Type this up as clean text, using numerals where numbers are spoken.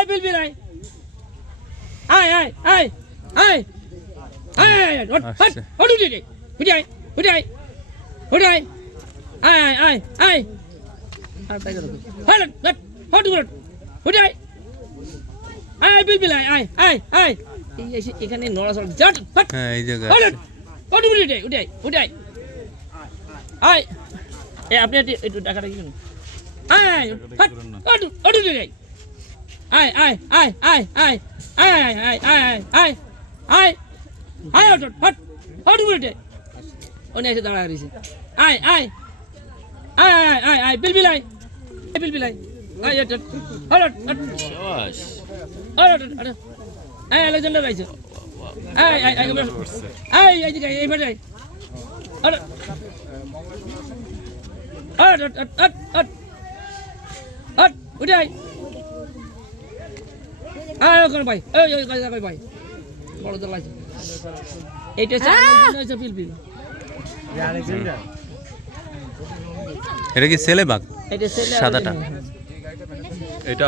আয় বিলবিল আয় আয় আয় আয় আয় আয় হট হট হট উঠে আয় উঠে আয় উঠে আয় উঠে আয় আয় আয় আয় আর তাই করো হট হট হট উঠে আয় আয় বিলবিল আয় আয় আয় আয় এই এখানে নড়াচড়া জট হট হ্যাঁ এই জায়গা হট হট উঠে আয় উঠে আয় উঠে আয় আয় এ আপনি একটু টাকাটা কি করুন আয় হট হট হট উঠে আয় আয় আয় আয় আয় আয় আয় আয় আয় আয় আয় আয় হট হট হট উঠে ওনে এসে দাঁড়া রইছে আয় আয় আয় আয় আয় আয় বিলবিল আয় বিলবিল আয় আয় হট হট হট শাবাশ হট হট আয় আলেকজান্ডার আইছে আয় আয় আয় আয় এই দিকে এই বাড়ি হট হট হট হট হট হট উঠে আয় আয় ওখানে ভাই ওই কাজে যাবে ভাই বড় দল আছে এইটা হচ্ছে বিলবিল এটা কি ছেলে বাঘ এটা ছেলে সাদাটা